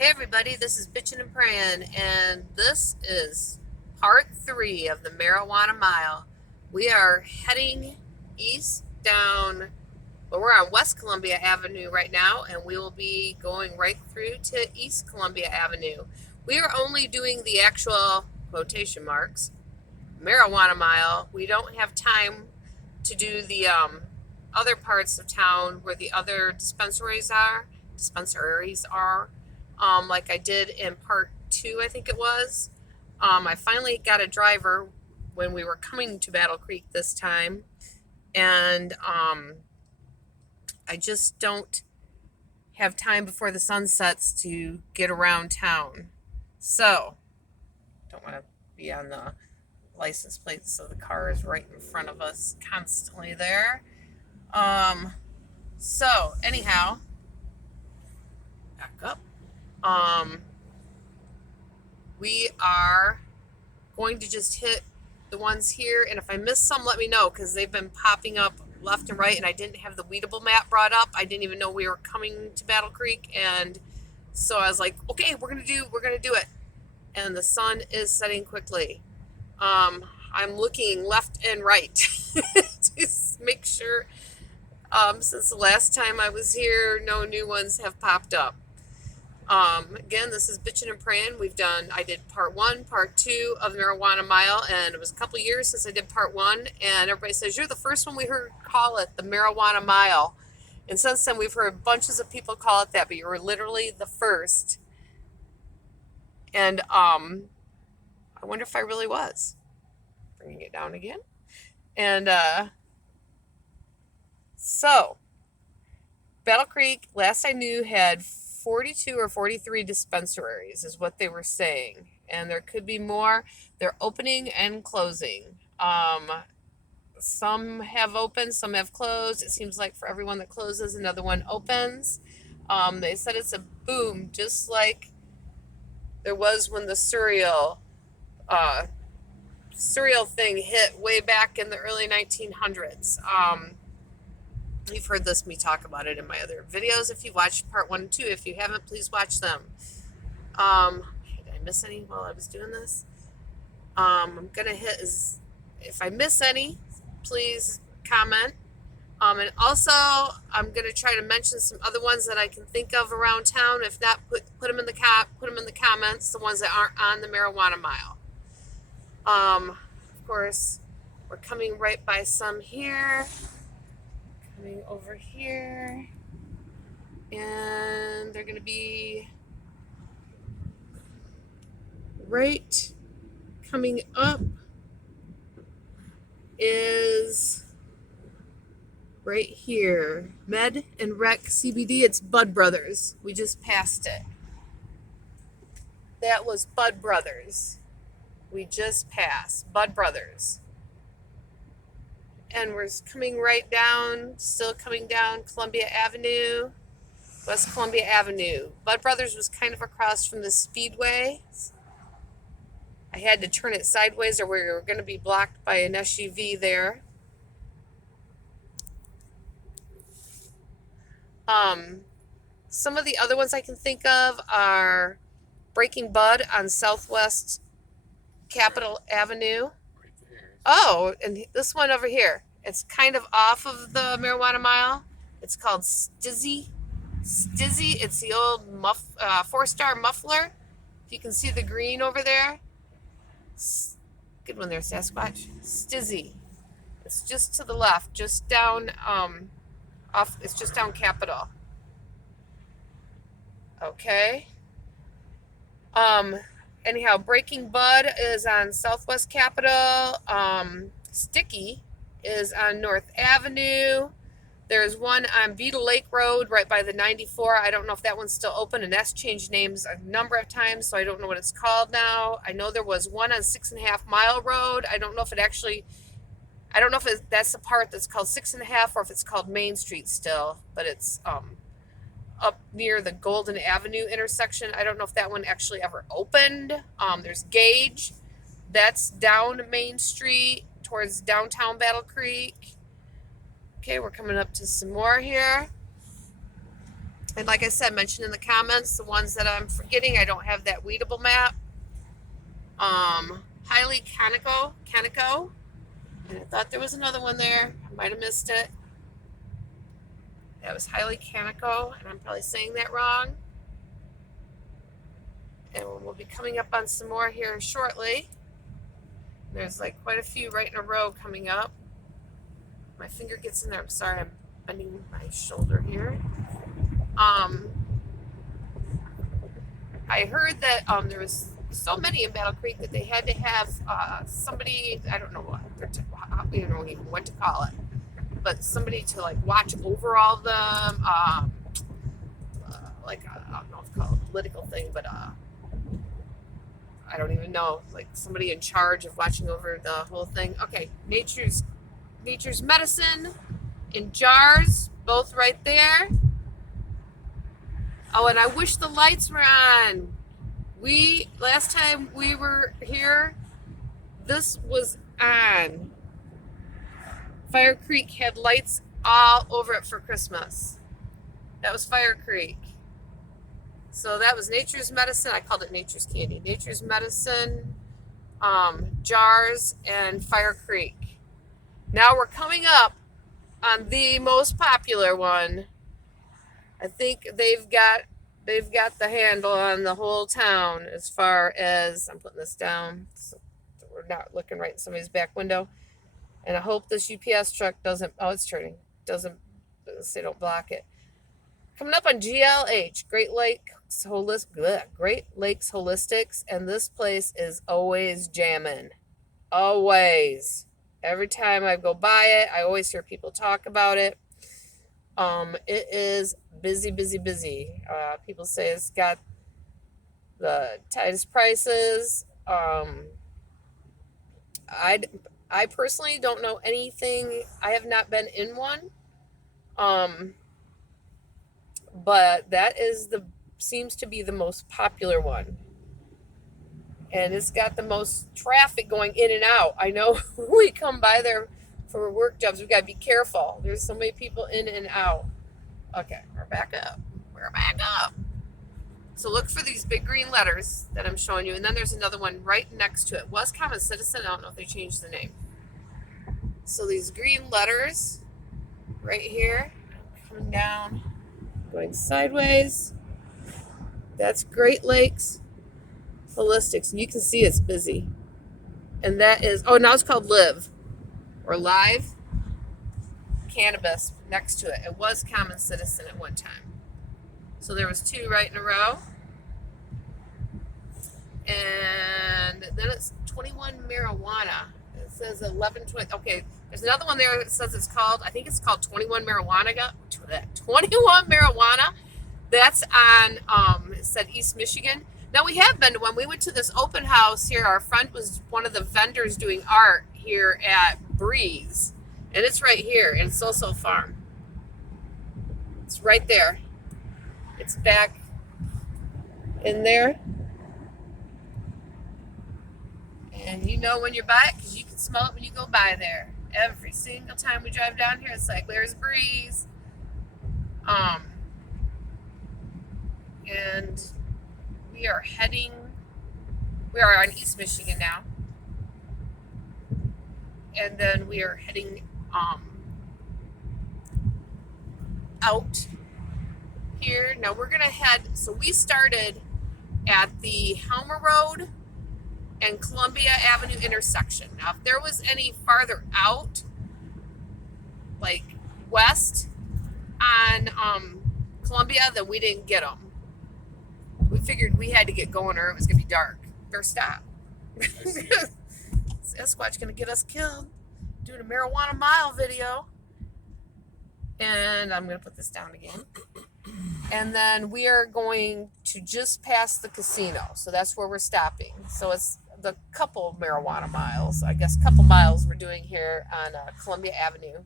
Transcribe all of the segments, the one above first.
Hey everybody, this is Bitchin' and Prayin', and this is part 3 of the Marijuana Mile. We are heading east down, well, we're on West Columbia Avenue right now, and we will be going right through to East Columbia Avenue. We are only doing the actual quotation marks Marijuana Mile. We don't have time to do the other parts of town where the other dispensaries are, like I did in part 2, I think it was. I finally got a driver when we were coming to Battle Creek this time, and I just don't have time before the sun sets to get around town. So, don't want to be on the license plate, so the car is right in front of us constantly there. So anyhow, back up. We are going to just hit the ones here, and if I miss some, let me know, because they've been popping up left and right, and I didn't have the Weedable map brought up. I didn't even know we were coming to Battle Creek, and so I was like, okay, we're gonna do it. And the sun is setting quickly. I'm looking left and right to make sure. Since the last time I was here, no new ones have popped up. Again, this is Bitchin' and Prayin'. I did part 1, part 2 of the Marijuana Mile, and it was a couple years since I did part 1, and everybody says, you're the first one we heard call it the Marijuana Mile. And since then, we've heard bunches of people call it that, but you were literally the first. And I wonder if I really was. Bringing it down again. And so, Battle Creek, last I knew, had 42 or 43 dispensaries, is what they were saying. And there could be more. They're opening and closing. Some have opened, some have closed. It seems like for every one that closes, another one opens. They said it's a boom, just like there was when the cereal thing hit way back in the early 1900s. You've heard me talk about it in my other videos. If you watched part 1 and 2, if you haven't, please watch them. Did I miss any while I was doing this? I'm gonna hit if I miss any, please comment. And also, I'm gonna try to mention some other ones that I can think of around town. If not, put them in the comments. The ones that aren't on the Marijuana Mile. Of course, we're coming right by some here. Coming over here, and they're gonna be right coming up is right here, Med and Rec CBD. It's Bud Brothers. We just passed it. That was Bud Brothers. We just passed Bud Brothers. And we're coming right down, still coming down Columbia Avenue, West Columbia Avenue. Bud Brothers was kind of across from the Speedway. I had to turn it sideways or we were going to be blocked by an SUV there. Some of the other ones I can think of are Breaking Bud on Southwest Capitol Avenue. Oh, and this one over here. It's kind of off of the Marijuana Mile. It's called Stizzy. Stizzy. It's the old 4-star muffler. If you can see the green over there. Good one there, Sasquatch. Stizzy. It's just to the left, just down it's just down Capitol. Okay. Anyhow, Breaking Bud is on Southwest Capitol. Sticky is on North Avenue. There's one on Beetle Lake Road right by the 94. I don't know if that one's still open, and that's changed names a number of times, so I don't know what it's called now. I know there was one on 6.5 Mile Road. I don't know if that's the part that's called 6.5 or if it's called Main Street still, but it's up near the Golden Avenue intersection. I don't know if that one actually ever opened. There's Gage. That's down Main Street towards downtown Battle Creek. Okay, we're coming up to some more here. And like I said, mention in the comments the ones that I'm forgetting. I don't have that weedable map. Highly Canico. And I thought there was another one there. I might have missed it. That was Highly Canico, and I'm probably saying that wrong. And we'll be coming up on some more here shortly. There's like quite a few right in a row coming up. My finger gets in there. I'm sorry, I'm bending my shoulder here. I heard that there was so many in Battle Creek that they had to have somebody, I don't know what, we don't know even what to call it, but somebody to like watch over all of them. Like, I don't know if it's called a political thing, but I don't even know, like somebody in charge of watching over the whole thing. Okay, Nature's Medicine in jars, both right there. Oh, and I wish the lights were on. Last time we were here, this was on. Fire Creek had lights all over it for Christmas. That was Fire Creek. So that was Nature's Medicine. I called it Nature's Candy. Nature's Medicine, jars, and Fire Creek. Now we're coming up on the most popular one. I think they've got the handle on the whole town as far as, I'm putting this down so we're not looking right in somebody's back window. And I hope this UPS truck doesn't, oh, it's turning, doesn't, say don't block it. Coming up on GLH, Great Lakes Holistics, and this place is always jamming. Always. Every time I go by it, I always hear people talk about it. It is busy. People say it's got the tightest prices. I personally don't know anything. I have not been in one. But that seems to be the most popular one. And it's got the most traffic going in and out. I know we come by there for work jobs. We got to be careful. There's so many people in and out. Okay, we're back up. So look for these big green letters that I'm showing you. And then there's another one right next to it. Was Common Citizen. I don't know if they changed the name. So these green letters right here, coming down, going sideways. That's Great Lakes Holistics. And you can see it's busy. And that is, oh, now it's called Live or Live Cannabis next to it. It was Common Citizen at one time. So there was two right in a row. And then it's 21 Marijuana. It says 1120. Okay, there's another one there that says I think it's called 21 Marijuana. 21 Marijuana. That's on, it said East Michigan. Now we have been to one. We went to this open house here. Our friend was one of the vendors doing art here at Breeze. And it's right here. And it's also a farm. It's right there. It's back in there. And you know when you're by it because you can smell it when you go by there. Every single time we drive down here, it's like, there's Breeze. And we are on East Michigan now. And then we are heading out here. Now we're going to so we started at the Helmer Road and Columbia Avenue intersection. Now, if there was any farther out, like west on Columbia, then we didn't get them. We figured we had to get going or it was going to be dark. Better stop. Sasquatch going to get us killed doing a marijuana mile video. And I'm going to put this down again. And then we are going to just pass the casino. So that's where we're stopping. So it's the couple marijuana miles, I guess couple miles we're doing here on Columbia Avenue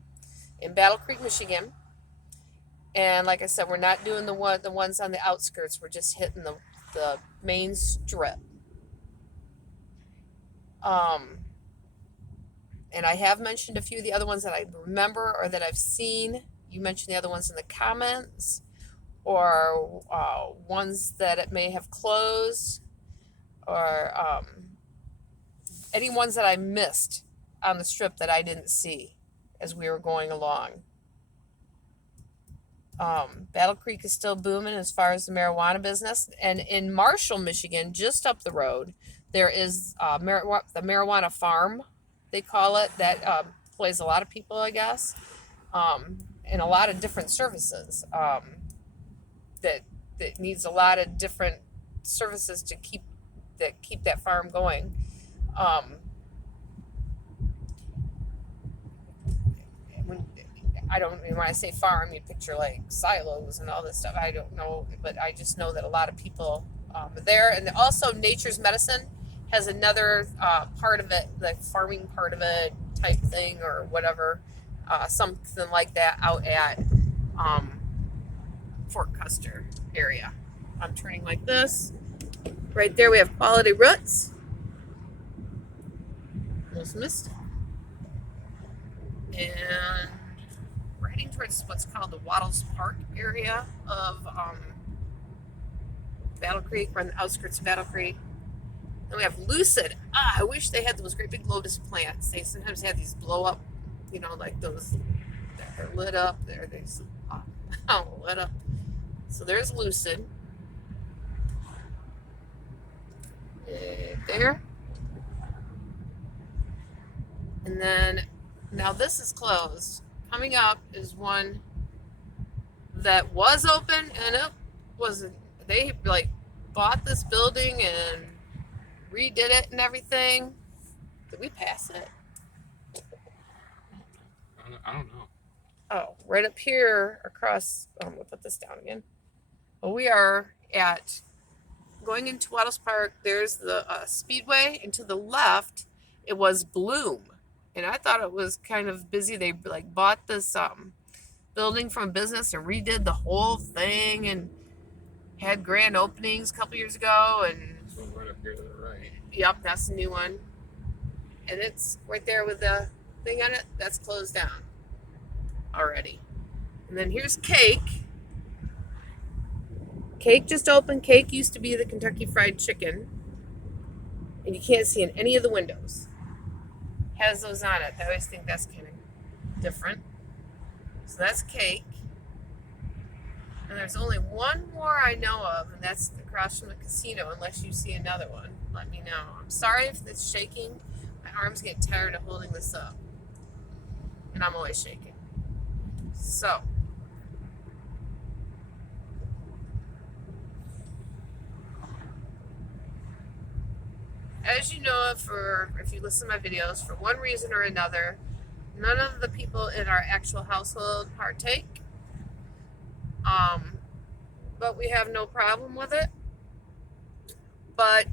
in Battle Creek, Michigan. And like I said, we're not doing the ones on the outskirts. We're just hitting the main strip. And I have mentioned a few of the other ones that I remember or that I've seen. You mentioned the other ones in the comments. or ones that it may have closed, or any ones that I missed on the strip that I didn't see as we were going along. Battle Creek is still booming as far as the marijuana business. And in Marshall, Michigan, just up the road, there is the marijuana farm, they call it, that employs a lot of people, I guess, and a lot of different services that needs a lot of different services to keep that farm going. When I say farm, you picture like silos and all this stuff. I don't know, but I just know that a lot of people are there. And also, Nature's Medicine has another part of it, the farming part of it type thing or whatever, something like that out at Fort Custer area. I'm turning like this. Right there, we have Quality Roots. Almost missed. And we're heading towards what's called the Wattles Park area of Battle Creek. We're on the outskirts of Battle Creek. Then we have Lucid. I wish they had those great big lotus plants. They sometimes have these blow up, like those. They're lit up. They're lit up. So there's Lucid. There. And then, now this is closed. Coming up is one that was open, and it wasn't. They bought this building and redid it and everything. Did we pass it? I don't know. Oh, right up here across. We'll put this down again. Well, we are at going into Wattles Park. There's the Speedway, and to the left, it was Bloom. And I thought it was kind of busy. They bought this building from business and redid the whole thing and had grand openings a couple years ago. And this one right up here to the right. Yep, that's the new one. And it's right there with the thing on it. That's closed down already. And then here's Cake. Cake just opened. Cake used to be the Kentucky Fried Chicken. And you can't see in any of the windows. Has those on it. I always think that's kind of different. So that's Cake. And there's only one more I know of, and that's across from the casino, unless you see another one. Let me know. I'm sorry if it's shaking. My arms get tired of holding this up. And I'm always shaking. So. As you know, if you listen to my videos, for one reason or another, none of the people in our actual household partake. But we have no problem with it. But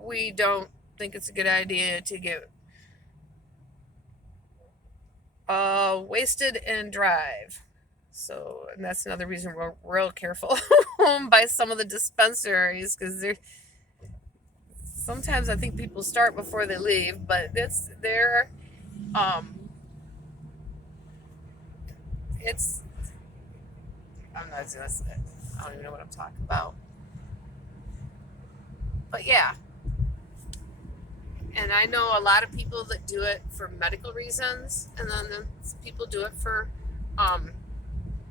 we don't think it's a good idea to get wasted and drive. So, and that's another reason we're real careful by some of the dispensaries, because sometimes I think people start before they leave, but it's I'm not gonna say it. I don't even know what I'm talking about. But yeah. And I know a lot of people that do it for medical reasons, and then people do it for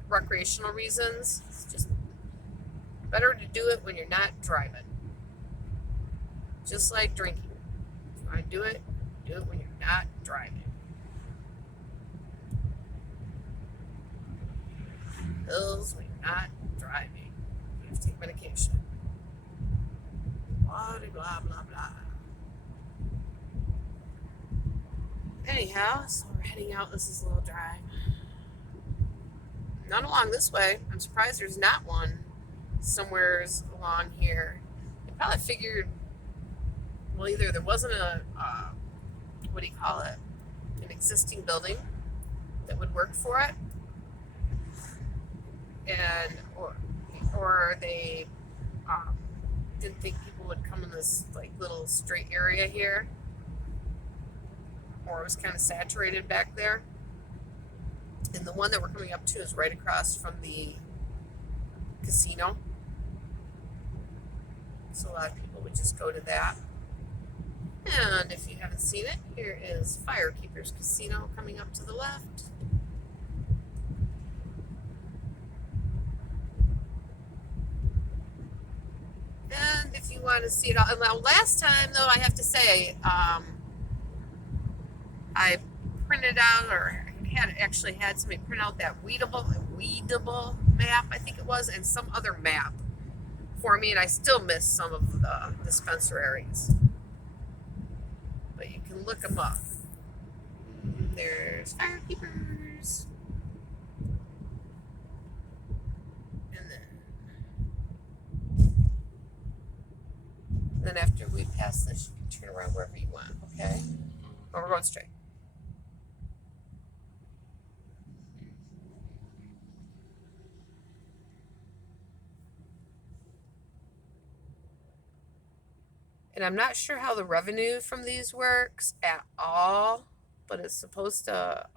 recreational reasons. It's just better to do it when you're not driving. Just like drinking. If you want to do it when you're not driving. Pills when you're not driving. You have to take medication. Blah, blah, blah, blah. Anyhow, so we're heading out. This is a little drive. Not along this way. I'm surprised there's not one somewhere along here. I probably figured, well, either there wasn't an existing building that would work for it, and or they didn't think people would come in this little straight area here, or it was kind of saturated back there. And the one that we're coming up to is right across from the casino. So a lot of people would just go to that. And if you haven't seen it, here is Firekeepers Casino coming up to the left. And if you want to see it all, now last time though, I have to say, I printed out or had somebody print out that weedable map, I think it was, and some other map for me, and I still miss some of the dispensaries. But you can look them up. There's Firekeepers. And then after we pass this, you can turn around wherever you want, okay? Or we're going straight. And I'm not sure how the revenue from these works at all, but it's supposed to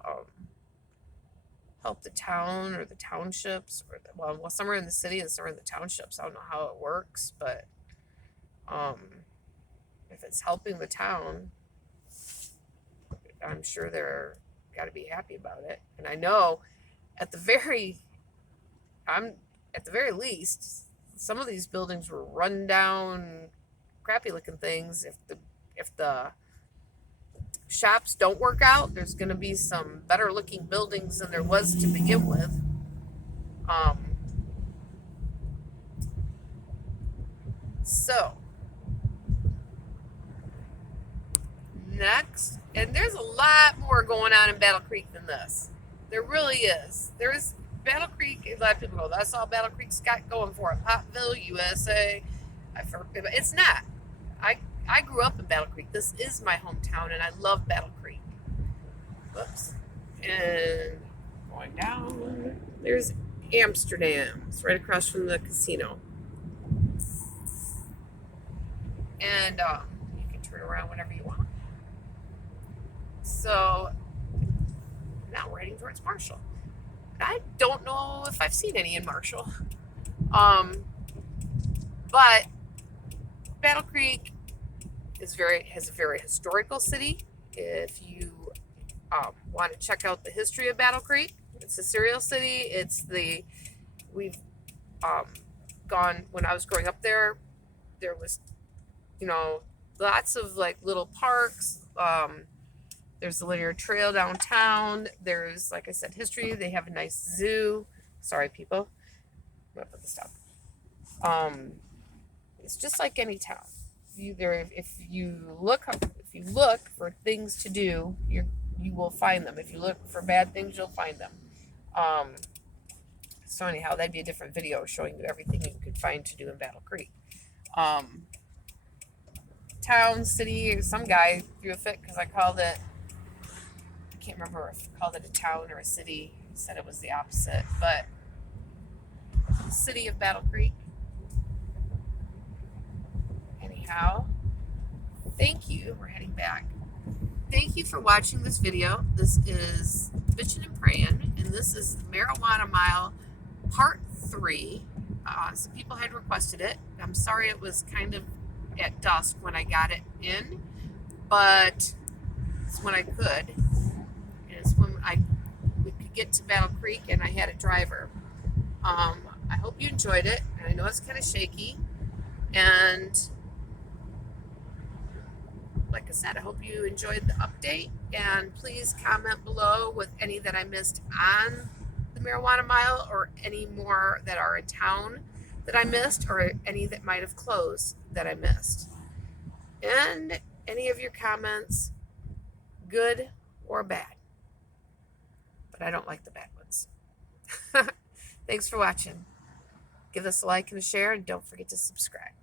help the town or the townships, or well, some are in the city and some are in the townships. I don't know how it works, but if it's helping the town, I'm sure they're got to be happy about it. And I know at the very least, some of these buildings were run down, crappy looking things. If the shops don't work out, there's going to be some better looking buildings than there was to begin with. So next, and there's a lot more going on in Battle Creek than this. There really is. There's Battle Creek. A lot of people go, that's all Battle Creek's got going for it. Pottville, USA. It's not. I grew up in Battle Creek. This is my hometown, and I love Battle Creek. Whoops. And going down, there's Amsterdam. It's right across from the casino. And you can turn around whenever you want. So now we're heading towards Marshall. I don't know if I've seen any in Marshall. But Battle Creek has a very historical city. If you want to check out the history of Battle Creek, it's a serial city. We've gone, when I was growing up there was, lots of like little parks. There's the linear trail downtown. There's, like I said, history. They have a nice zoo. Sorry, people. I'm gonna put this down. It's just like any town. If you look for things to do, you will find them. If you look for bad things, you'll find them. So anyhow, that'd be a different video showing you everything you could find to do in Battle Creek. Town, city, some guy threw a fit because I called it, I can't remember if I called it a town or a city. He said it was the opposite, but the city of Battle Creek. Anyhow, thank you. We're heading back. Thank you for watching this video. This is Bitchin' and Prayin', and this is the Marijuana Mile Part 3. Some people had requested it. I'm sorry it was kind of at dusk when I got it in, but it's when I could. And it's when we could get to Battle Creek and I had a driver. I hope you enjoyed it. I know it's kind of shaky, and like I said, I hope you enjoyed the update, and please comment below with any that I missed on the Marijuana Mile, or any more that are in town that I missed, or any that might have closed that I missed. And any of your comments, good or bad. But I don't like the bad ones. Thanks for watching. Give us a like and a share, and don't forget to subscribe.